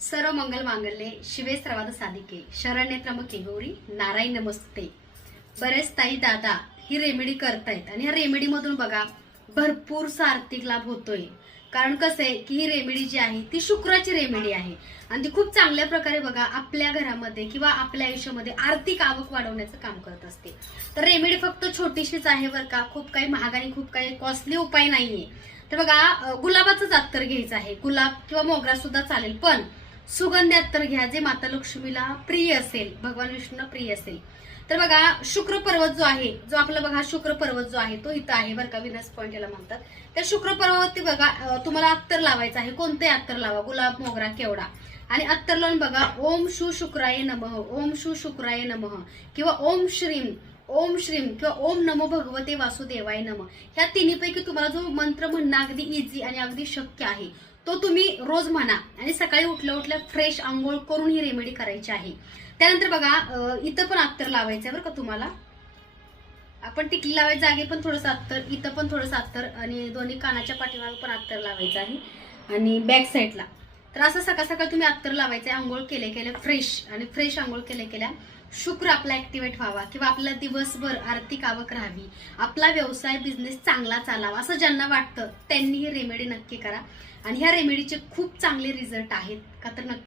सर्व मंगल मांगल्ये शिवे सर्वाद साधिके शरण्ये त्र्यंबके गौरी नारायण नमस्ते। बरेच ताई दादा ही रेमेडी करतायत आणि ह्या रेमेडी मधून बघा भरपूरसा आर्थिक लाभ होतोय। कारण कसं आहे की ही रेमेडी जी आहे ती शुक्राची रेमेडी आहे आणि ती खूप चांगल्या प्रकारे बघा आपल्या घरामध्ये किंवा आपल्या आयुष्यामध्ये आर्थिक आवक वाढवण्याचं काम करत असते। तर रेमेडी फक्त छोटीशीच आहे बरं का, खूप काही महाग आणि खूप काही कॉस्टली उपाय नाहीये। तर बघा गुलाबाचं अत्तर घ्यायचं आहे, गुलाब किंवा मोगरा सुद्धा चालेल, पण सुगंधी अत्तर घ्या जे माता लक्ष्मीला प्रिय असेल, भगवान विष्णूला प्रिय असेल। तर बघा शुक्र पर्वत जो आहे, जो आपला बघा शुक्र पर्वत जो आहे तो इथं आहे बरं का, विनस पॉइंट याला म्हणतात। त्या शुक्र पर्वतावरती बघा तुम्हाला अत्तर लावायचं आहे, कोणते अत्तर लावा, गुलाब मोगरा केवडा, आणि अत्तर लावून बघा ओम शू शुक्राय नमः, ओम शू शुक्राय नमः किंवा ओम श्रीम किंवा ओम नमो भगवते वासुदेवाय नमः, ह्या तिन्हीपैकी तुम्हाला जो मंत्र म्हणणं अगदी इझी आणि अगदी शक्य आहे तो तुम्ही रोज म्हणा आणि सकाळी उठल्या उठल्या फ्रेश आंघोळ करून ही रेमेडी करायची आहे। त्यानंतर बघा इथं पण अत्तर लावायचं आहे बरं का तुम्हाला, आपण टिकली लावायच्या जागी पण थोडंसं अत्तर, इथं पण थोडंसं अत्तर आणि दोन्ही कानाच्या पाठीमागे पण अत्तर लावायचं आहे आणि बॅक साईडला। तर असं सकाळ सकाळ तुम्ही अत्तर लावायचं आहे, आंघोळ केल्या फ्रेश, आणि फ्रेश आंघोळ केल्या शुक्र आपला ऍक्टिव्हेट व्हावा किंवा आपला दिवसभर आर्थिक आवक राहावी, आपला व्यवसाय बिझनेस चांगला चालावा असं ज्यांना वाटतं त्यांनी ही रेमेडी नक्की करा आणि ह्या रेमेडीचे खूप चांगले रिझल्ट आहेत का तर नक्की